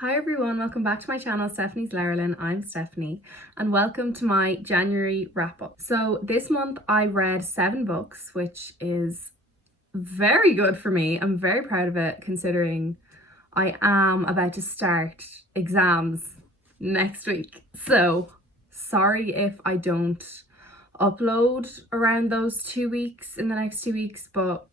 Hi everyone, welcome back to my channel, Stephanie's Lerlin. I'm Stephanie and welcome to my January wrap up. So this month I read 7 books, which is very good for me. I'm very proud of it considering I am about to start exams next week. So sorry if I don't upload around those 2 weeks in the next 2 weeks, but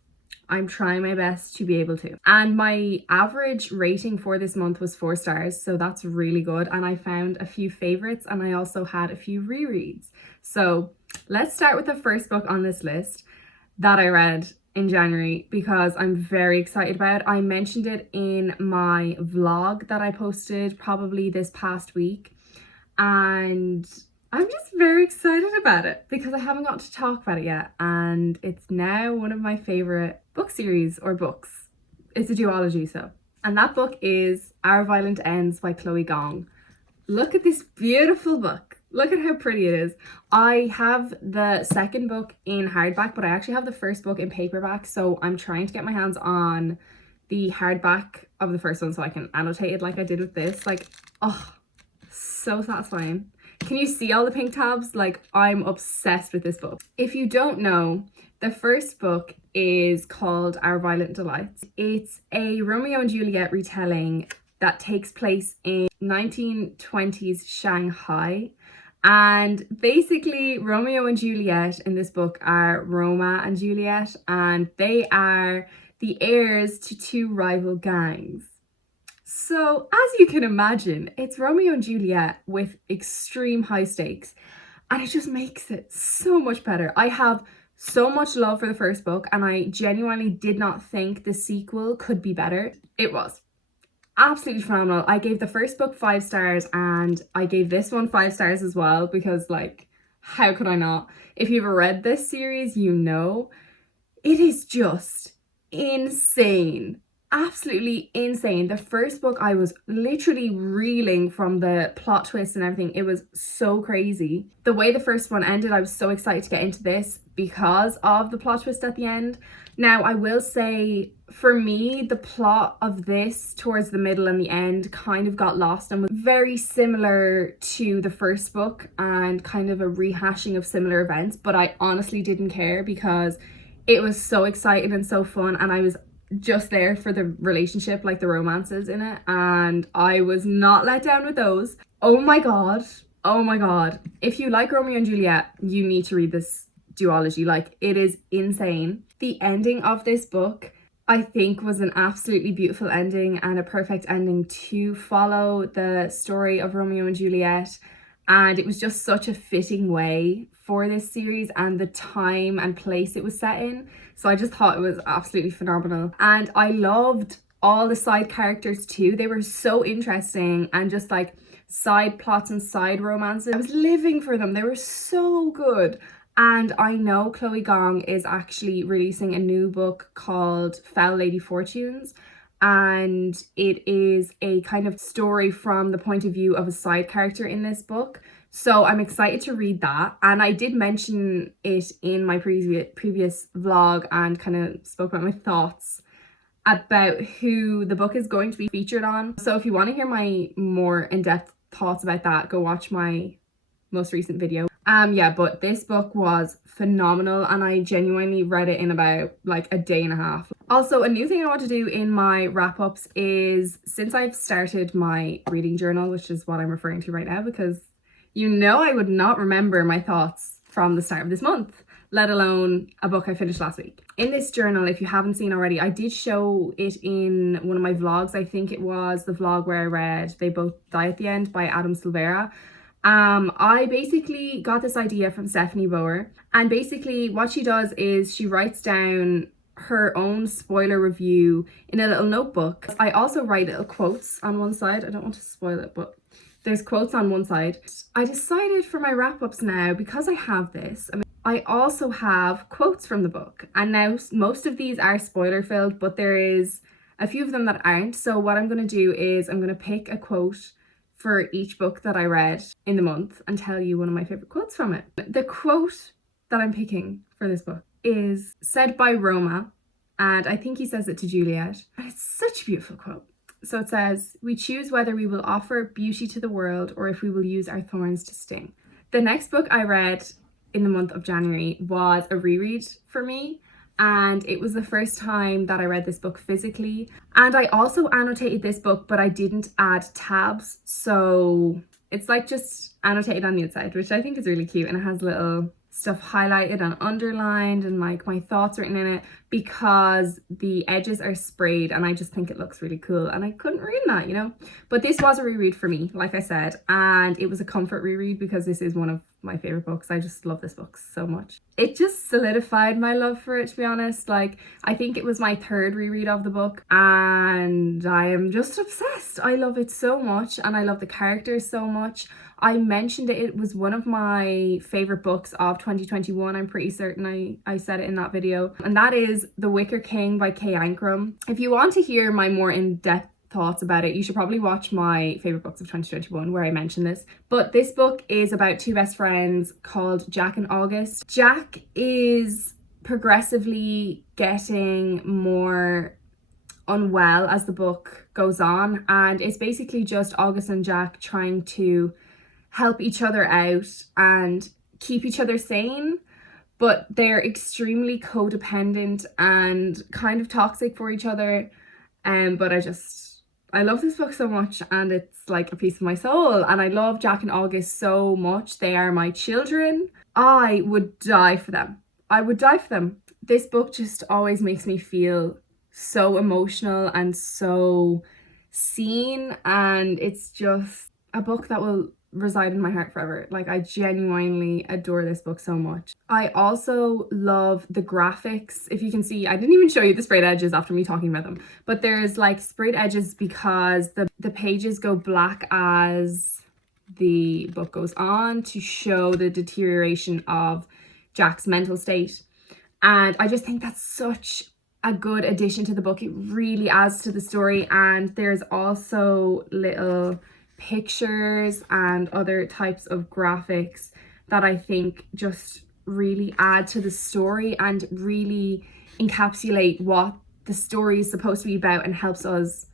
I'm trying my best to be able to. And my average rating for this month was 4 stars, so that's really good. And I found a few favorites and I also had a few rereads. So let's start with the first book on this list that I read in January because I'm very excited about it. I mentioned it in my vlog that I posted probably this past week, and I'm just very excited about it because I haven't got to talk about it yet, and it's now one of my favorite book series or books. It's a duology, so. And that book is Our Violent Ends by Chloe Gong. Look at this beautiful book. Look at how pretty it is. I have the second book in hardback, but I actually have the first book in paperback, so I'm trying to get my hands on the hardback of the first one so I can annotate it like I did with this. Like, oh, so satisfying. Can you see all the pink tabs? Like, I'm obsessed with this book. If you don't know, the first book is called Our Violent Delights. It's a Romeo and Juliet retelling that takes place in 1920s Shanghai. And basically, Romeo and Juliet in this book are Roma and Juliet, and they are the heirs to 2 rival gangs. So, as you can imagine, it's Romeo and Juliet with extreme high stakes, and it just makes it so much better. I have so much love for the first book, and I genuinely did not think the sequel could be better. It was absolutely phenomenal. I gave the first book 5 stars, and I gave this one 5 stars as well because, like, how could I not? If you've ever read this series, you know it is just insane. Absolutely insane. The first book, I was literally reeling from the plot twist and everything. It was so crazy. The way the first one ended, I was so excited to get into this because of the plot twist at the end. Now, I will say, for me, the plot of this towards the middle and the end kind of got lost and was very similar to the first book and kind of a rehashing of similar events, but I honestly didn't care because it was so exciting and so fun, and I was just there for the relationship, like the romances in it, and I was not let down with those. Oh my god, oh my god. If you like Romeo and Juliet, you need to read this duology. Like, it is insane. The ending of this book, I think, was an absolutely beautiful ending and a perfect ending to follow the story of Romeo and Juliet. And it was just such a fitting way for this series and the time and place it was set in. So I just thought it was absolutely phenomenal. And I loved all the side characters too. They were so interesting and just like side plots and side romances. I was living for them. They were so good. And I know Chloe Gong is actually releasing a new book called Foul Lady Fortunes, and it is a kind of story from the point of view of a side character in this book. So I'm excited to read that. And I did mention it in my previous vlog and kind of spoke about my thoughts about who the book is going to be featured on. So if you want to hear my more in-depth thoughts about that, go watch my most recent video. Yeah, but this book was phenomenal and I genuinely read it in about like a day and a half. Also, a new thing I want to do in my wrap-ups is, since I've started my reading journal, which is what I'm referring to right now, because you know I would not remember my thoughts from the start of this month, let alone a book I finished last week. In this journal, if you haven't seen already, I did show it in one of my vlogs. I think it was the vlog where I read They Both Die at the End by Adam Silvera. I basically got this idea from Stephanie Bower, and basically what she does is she writes down her own spoiler review in a little notebook. I also write little quotes on one side. I don't want to spoil it, but there's quotes on one side. I decided for my wrap-ups now, because I have this, I also have quotes from the book, and now most of these are spoiler filled, but there is a few of them that aren't. So what I'm going to do is I'm going to pick a quote for each book that I read in the month and tell you one of my favorite quotes from it. The quote that I'm picking for this book is said by Roma, and I think he says it to Juliet, and it's such a beautiful quote. So it says, we choose whether we will offer beauty to the world or if we will use our thorns to sting. The next book I read in the month of January was a reread for me. And it was the first time that I read this book physically. And I also annotated this book, but I didn't add tabs. So it's like just annotated on the inside, which I think is really cute. And it has little stuff highlighted and underlined and like my thoughts written in it, because the edges are sprayed and I just think it looks really cool, and I couldn't read that, you know. But this was a reread for me, like I said, and it was a comfort reread because this is one of my favorite books. I just love this book so much. It just solidified my love for it, to be honest. Like, I think it was my third reread of the book and I am just obsessed. I love it so much and I love the characters so much. I mentioned it was one of my favorite books of 2021. I'm pretty certain I said it in that video. And that is The Wicker King by Kay Ankrum. If you want to hear my more in-depth thoughts about it, you should probably watch my favorite books of 2021 where I mention this. But this book is about two best friends called Jack and August. Jack is progressively getting more unwell as the book goes on, and it's basically just August and Jack trying to help each other out and keep each other sane, but they're extremely codependent and kind of toxic for each other. But I love this book so much, and it's like a piece of my soul, and I love Jack and August so much. They are my children. I would die for them. I would die for them. This book just always makes me feel so emotional and so seen, and it's just a book that will reside in my heart forever. Like, I genuinely adore this book so much. I also love the graphics. If you can see, I didn't even show you the sprayed edges after me talking about them, but there's like sprayed edges because the pages go black as the book goes on to show the deterioration of Jack's mental state. And I just think that's such a good addition to the book. It really adds to the story. And there's also little pictures and other types of graphics that I think just really add to the story and really encapsulate what the story is supposed to be about and helps us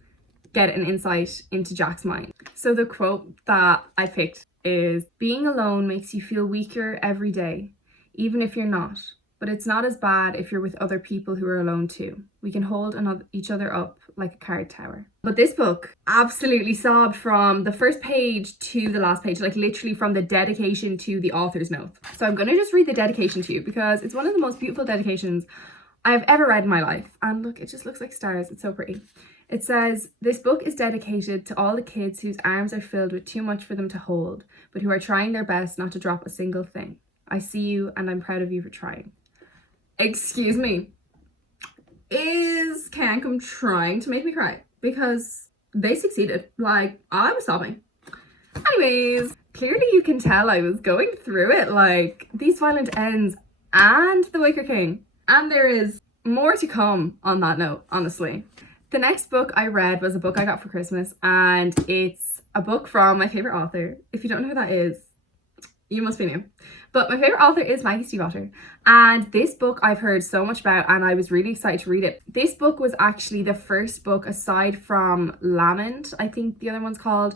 get an insight into Jack's mind. So the quote that I picked is, "Being alone makes you feel weaker every day, even if you're not. But it's not as bad if you're with other people who are alone too. We can hold each other up like a card tower." But this book absolutely sobbed from the first page to the last page, like literally from the dedication to the author's note. So I'm going to just read the dedication to you because it's one of the most beautiful dedications I've ever read in my life. And look, it just looks like stars. It's so pretty. It says, "This book is dedicated to all the kids whose arms are filled with too much for them to hold, but who are trying their best not to drop a single thing. I see you and I'm proud of you for trying." Excuse me, is Cancun trying to make me cry? Because they succeeded. Like, I was sobbing. Anyways, clearly you can tell I was going through it, like These Violent Ends and The Wicker King. And there is more to come on that note, honestly. The next book I read was a book I got for Christmas, and it's a book from my favorite author. If you don't know who that is, you must be new. But my favorite author is Maggie Stiefvater. And this book I've heard so much about and I was really excited to read it. This book was actually the first book, aside from Lament, I think the other one's called,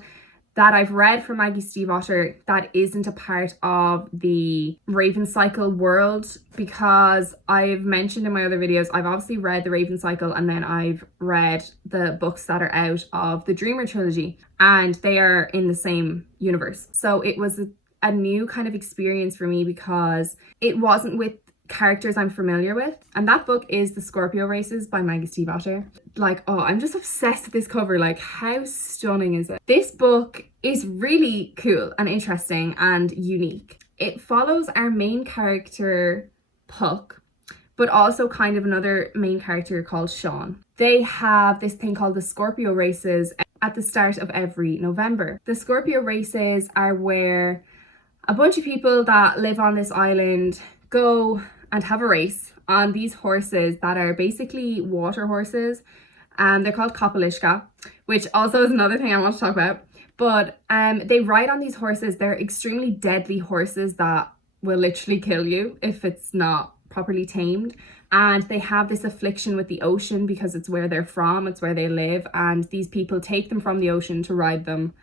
that I've read from Maggie Stiefvater that isn't a part of the Raven Cycle world, because I've mentioned in my other videos, I've obviously read the Raven Cycle and then I've read the books that are out of the Dreamer trilogy, and they are in the same universe. So it was a new kind of experience for me because it wasn't with characters I'm familiar with. And that book is The Scorpio Races by Maggie Stiefvater. Like, oh, I'm just obsessed with this cover. Like, how stunning is it? This book is really cool and interesting and unique. It follows our main character, Puck, but also kind of another main character called Sean. They have this thing called the Scorpio Races at the start of every November. The Scorpio Races are where a bunch of people that live on this island go and have a race on these horses that are basically water horses. They're called Kopalishka, which also is another thing I want to talk about. But they ride on these horses. They're extremely deadly horses that will literally kill you if it's not properly tamed. and they have this affliction with the ocean because it's where they're from, it's where they live, and these people take them from the ocean to ride them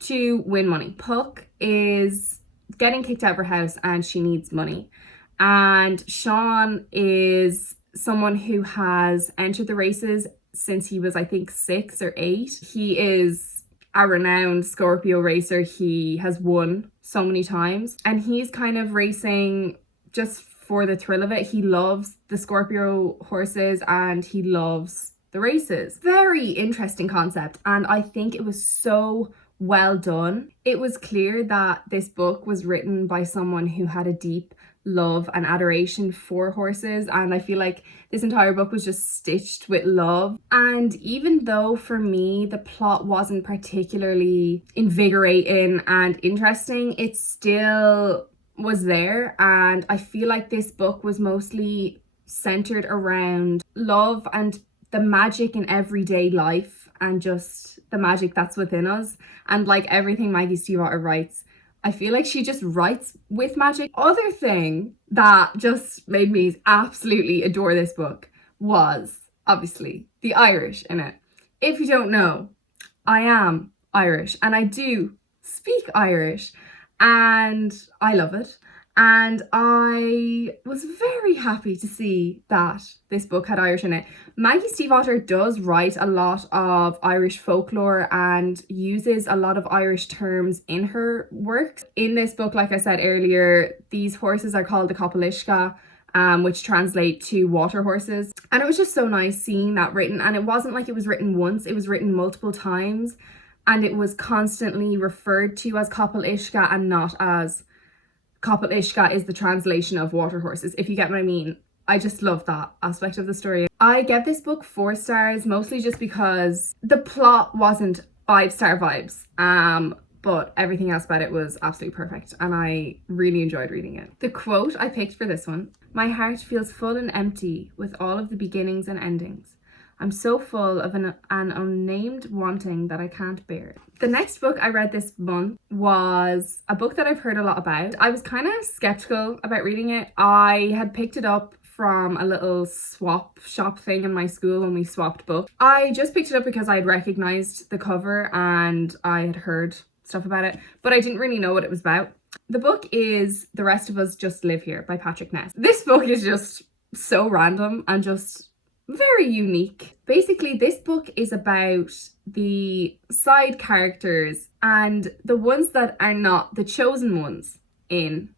to win money. Puck is getting kicked out of her house and she needs money. And Sean is someone who has entered the races since he was, I think, 6 or 8. He is a renowned Scorpio racer. He has won so many times, and he's kind of racing just for the thrill of it. He loves the Scorpio horses and he loves the races. Very interesting concept, and I think it was so well done. It was clear that this book was written by someone who had a deep love and adoration for horses, and I feel like this entire book was just stitched with love. And even though for me the plot wasn't particularly invigorating and interesting, it still was there, and I feel like this book was mostly centered around love and the magic in everyday life and just the magic that's within us. And like everything Maggie Stiefvater writes, I feel like she just writes with magic. Other thing that just made me absolutely adore this book was obviously the Irish in it. If you don't know, I am Irish and I do speak Irish and I love it. And I was very happy to see that this book had Irish in it. Maggie Stiefvater does write a lot of Irish folklore and uses a lot of Irish terms in her works. In this book, like I said earlier, these horses are called the Copalyshka, which translate to water horses. And it was just so nice seeing that written. And it wasn't like it was written once, it was written multiple times. And it was constantly referred to as Copalyshka and not as Copalyshka is the translation of water horses, if you get what I mean. I just love that aspect of the story. I gave this book 4 stars, mostly just because the plot wasn't 5-star vibes, but everything else about it was absolutely perfect and I really enjoyed reading it. The quote I picked for this one: "My heart feels full and empty with all of the beginnings and endings. I'm so full of an unnamed wanting that I can't bear." The next book I read this month was a book that I've heard a lot about. I was kind of skeptical about reading it. I had picked it up from a little swap shop thing in my school when we swapped books. I just picked it up because I had recognized the cover and I had heard stuff about it, but I didn't really know what it was about. The book is The Rest of Us Just Live Here by Patrick Ness. This book is just so random and just very unique. Basically, this book is about the side characters and the ones that are not the chosen ones in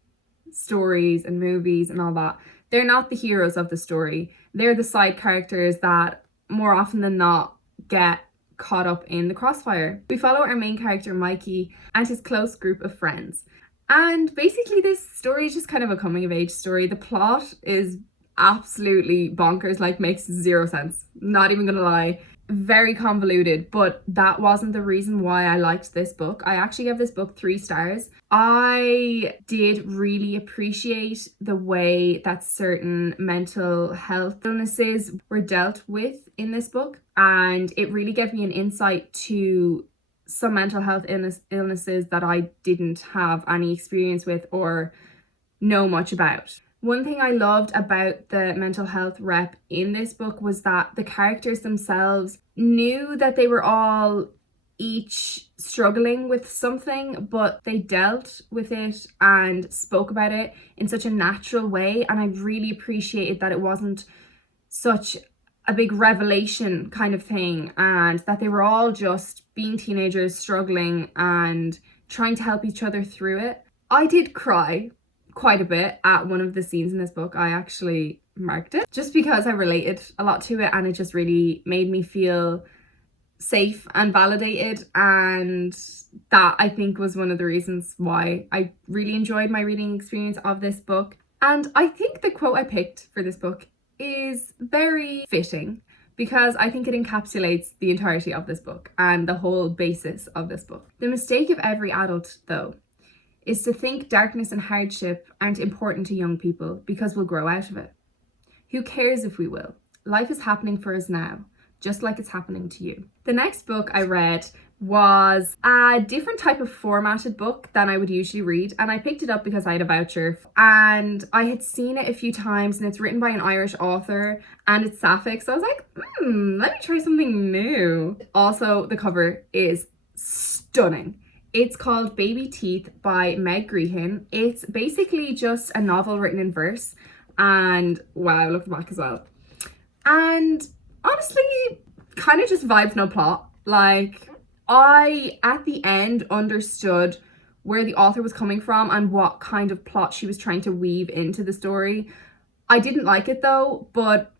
stories and movies and all that. They're not the heroes of the story. They're the side characters that more often than not get caught up in the crossfire. We follow our main character Mikey and his close group of friends. And basically this story is just kind of a coming of age story. The plot is absolutely bonkers, like makes zero sense, not even gonna lie, very convoluted, but that wasn't the reason why I liked this book. I actually gave this book 3 stars. I did really appreciate the way that certain mental health illnesses were dealt with in this book, and it really gave me an insight to some mental health illnesses that I didn't have any experience with or know much about. One thing I loved about the mental health rep in this book was that the characters themselves knew that they were all each struggling with something, but they dealt with it and spoke about it in such a natural way. And I really appreciated that it wasn't such a big revelation kind of thing, and that they were all just being teenagers struggling and trying to help each other through it. I did cry quite a bit at one of the scenes in this book. I actually marked it just because I related a lot to it, and it just really made me feel safe and validated, and that I think was one of the reasons why I really enjoyed my reading experience of this book. And I think the quote I picked for this book is very fitting because I think it encapsulates the entirety of this book and the whole basis of this book. "The mistake of every adult, though, is to think darkness and hardship aren't important to young people because we'll grow out of it. Who cares if we will? Life is happening for us now, just like it's happening to you." The next book I read was a different type of formatted book than I would usually read, and I picked it up because I had a voucher and I had seen it a few times, and it's written by an Irish author and it's sapphic, so I was like, let me try something new. Also, the cover is stunning. It's called Baby Teeth by Meg Grehan. It's basically just a novel written in verse, and wow, look at the back as well. And honestly, kind of just vibes, no plot. Like, I, at the end, understood where the author was coming from and what kind of plot she was trying to weave into the story. I didn't like it though, but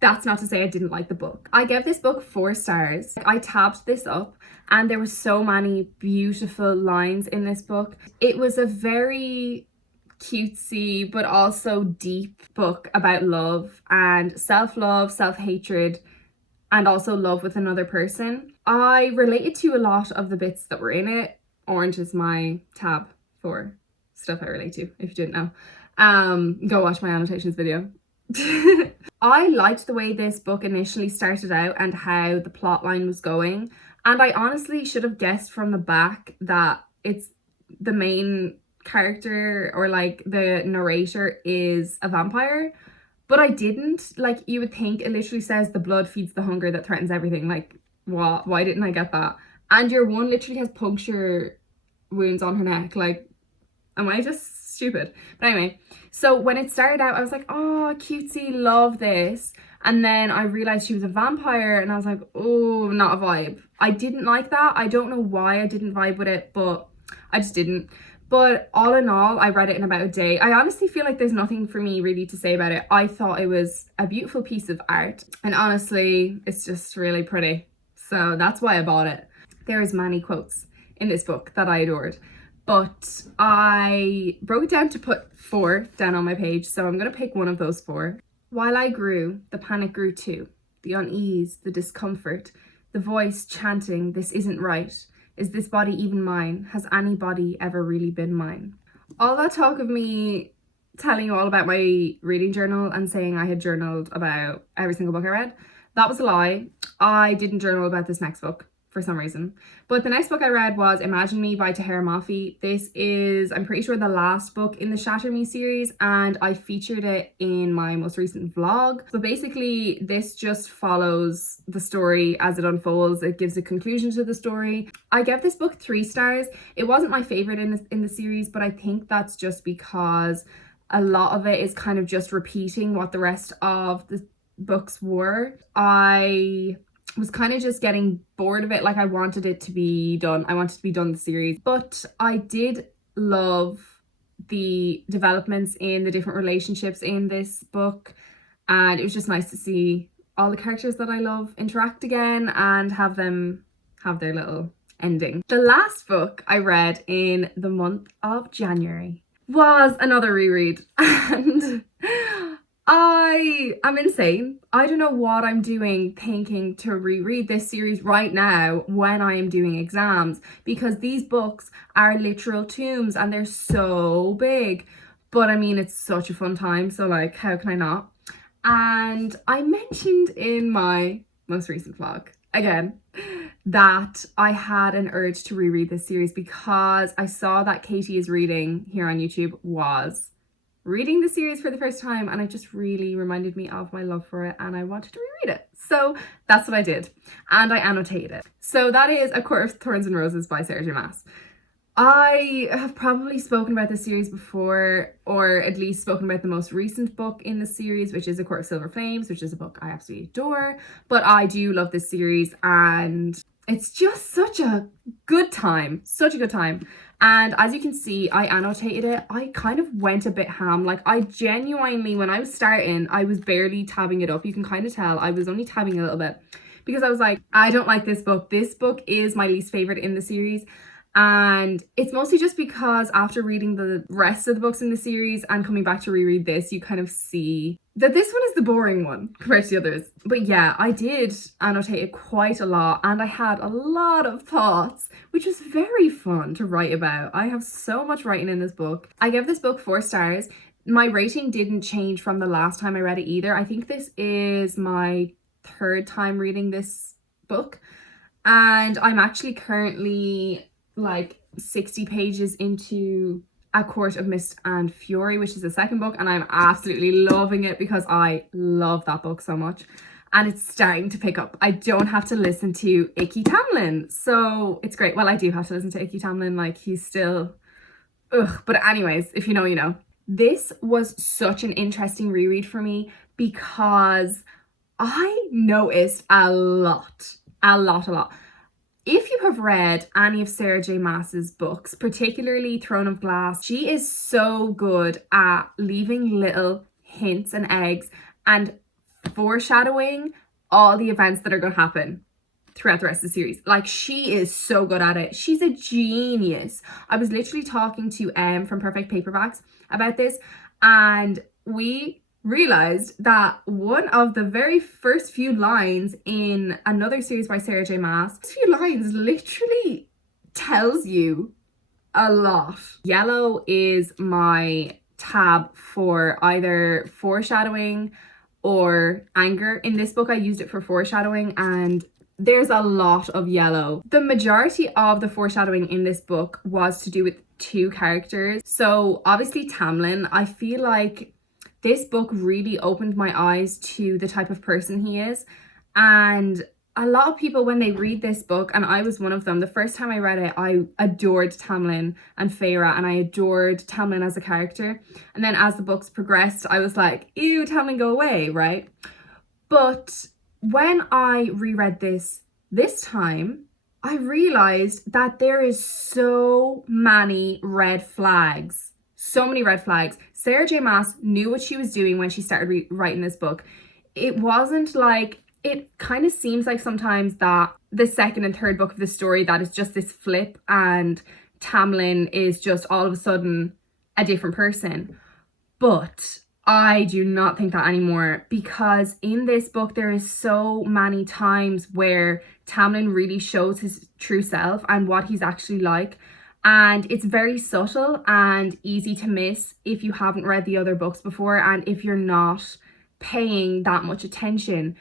that's not to say I didn't like the book. I gave this book 4 stars. I tabbed this up and there were so many beautiful lines in this book. It was a very cutesy but also deep book about love and self-love, self-hatred, and also love with another person. I related to a lot of the bits that were in it. Orange is my tab for stuff I relate to, if you didn't know. Go watch my annotations video. I liked the way this book initially started out and how the plot line was going. And I honestly should have guessed from the back that it's the main character, or like the narrator, is a vampire. But I didn't. Like, you would think it literally says the blood feeds the hunger that threatens everything. Like, what? Why didn't I get that? And your one literally has puncture wounds on her neck. Like, am I just stupid? But anyway, so when it started out, I was like, oh, cutesy, love this. And then I realized she was a vampire and I was like, oh, not a vibe. I didn't like that. I don't know why I didn't vibe with it, but I just didn't. But all in all, I read it in about a day. I honestly feel like there's nothing for me really to say about it. I thought it was a beautiful piece of art. And honestly, it's just really pretty. So that's why I bought it. There is many quotes in this book that I adored. But I broke it down to put 4 down on my page. So I'm going to pick one of those 4. While I grew, the panic grew too. The unease, the discomfort, the voice chanting, "This isn't right. Is this body even mine? Has any body ever really been mine?" All that talk of me telling you all about my reading journal and saying I had journaled about every single book I read, that was a lie. I didn't journal about this next book for some reason. But the next book I read was Imagine Me by Tahira Mafi. This is, I'm pretty sure, the last book in the Shatter Me series, and I featured it in my most recent vlog. So basically, this just follows the story as it unfolds. It gives a conclusion to the story. I gave this book 3 stars. It wasn't my favorite in the series, but I think that's just because a lot of it is kind of just repeating what the rest of the books were. I was kind of just getting bored of it. Like, I wanted it to be done. I wanted to be done the series. But I did love the developments in the different relationships in this book. And it was just nice to see all the characters that I love interact again and have them have their little ending. The last book I read in the month of January was another reread. And I am insane. I don't know what I'm doing thinking to reread this series right now when I am doing exams, because these books are literal tomes and they're so big. But I mean, it's such a fun time, so like, how can I not? And I mentioned in my most recent vlog, again, that I had an urge to reread this series because I saw that Katie is Reading here on YouTube was reading the series for the first time, and it just really reminded me of my love for it and I wanted to reread it. So that's what I did, and I annotated it. So that is A Court of Thorns and Roses by Sarah J. Maas. I have probably spoken about this series before, or at least spoken about the most recent book in the series, which is A Court of Silver Flames, which is a book I absolutely adore. But I do love this series and it's just such a good time, such a good time. And as you can see, I annotated it. I kind of went a bit ham. Like, I genuinely, when I was starting, I was barely tabbing it up. You can kind of tell I was only tabbing a little bit because I was like, I don't like this book. This book is my least favorite in the series. And it's mostly just because after reading the rest of the books in the series and coming back to reread this, you kind of see that this one is the boring one compared to the others. But yeah, I did annotate it quite a lot and I had a lot of thoughts, which was very fun to write about. I have so much writing in this book. I gave this book 4 stars. My rating didn't change from the last time I read it either. I think this is my 3rd time reading this book. And I'm actually currently like 60 pages into A Court of Mist and Fury, which is the second book, and I'm absolutely loving it because I love that book so much. And it's starting to pick up. I don't have to listen to Icky Tamlin, so it's great. Well, I do have to listen to Icky Tamlin, like he's still, ugh. But anyways, if you know, you know. This was such an interesting reread for me because I noticed a lot. If you have read any of Sarah J Maas's books, particularly Throne of Glass, she is so good at leaving little hints and eggs and foreshadowing all the events that are going to happen throughout the rest of the series. Like, she is so good at it. She's a genius. I was literally talking to from Perfect Paperbacks about this, and we realized that one of the very first few lines in another series by Sarah J Maas, these few lines literally tells you a lot. Yellow is my tab for either foreshadowing or anger. In this book, I used it for foreshadowing, and there's a lot of yellow. The majority of the foreshadowing in this book was to do with two characters. So obviously Tamlin, I feel like this book really opened my eyes to the type of person he is. And a lot of people, when they read this book, and I was one of them, the first time I read it, I adored Tamlin and Feyre, and I adored Tamlin as a character. And then as the books progressed, I was like, ew, Tamlin, go away, right? But when I reread this time, I realized that there is so many red flags. So many red flags. Sarah J Maas knew what she was doing when she started writing this book. It wasn't like, it kind of seems like sometimes that the second and third book of the story, that is just this flip and Tamlin is just all of a sudden a different person. But I do not think that anymore, because in this book there is so many times where Tamlin really shows his true self and what he's actually like. And it's very subtle and easy to miss if you haven't read the other books before and if you're not paying that much attention.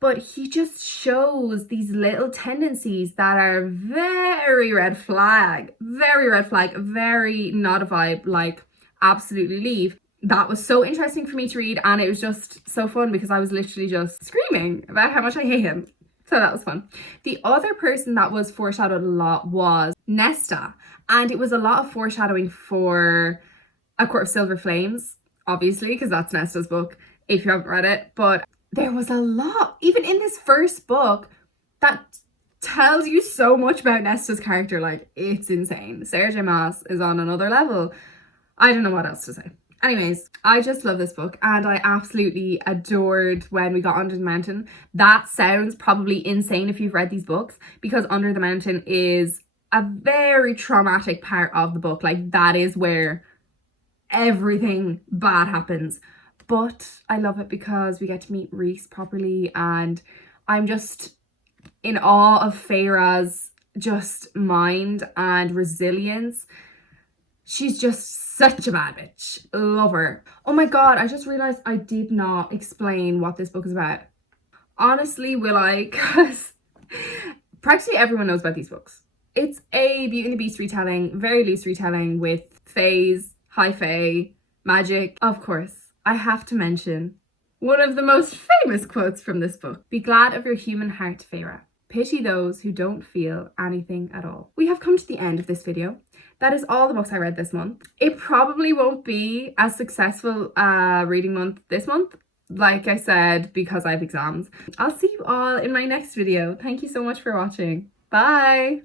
But he just shows these little tendencies that are very red flag, very not a vibe, like absolutely leave. That was so interesting for me to read, and it was just so fun because I was literally just screaming about how much I hate him. So that was fun. The other person that was foreshadowed a lot was Nesta, and it was a lot of foreshadowing for A Court of Silver Flames, obviously, because that's Nesta's book, if you haven't read it. But there was a lot, even in this first book, that tells you so much about Nesta's character. Like, it's insane. Sarah J Maas is on another level. I don't know what else to say. Anyways, I just love this book, and I absolutely adored When We Got Under the Mountain. That sounds probably insane if you've read these books, because Under the Mountain is a very traumatic part of the book. Like, that is where everything bad happens. But I love it because we get to meet Rhys properly, and I'm just in awe of Feyre's just mind and resilience. She's just such a bad bitch. Love her. Oh my god, I just realized I did not explain what this book is about. Honestly, will I? Because practically everyone knows about these books. It's a Beauty and the Beast retelling, very loose retelling with fays, high fae, magic. Of course, I have to mention one of the most famous quotes from this book. Be glad of your human heart, Feyre. Pity those who don't feel anything at all. We have come to the end of this video. That is all the books I read this month. It probably won't be as successful reading month this month, like I said, because I have exams. I'll see you all in my next video. Thank you so much for watching. Bye!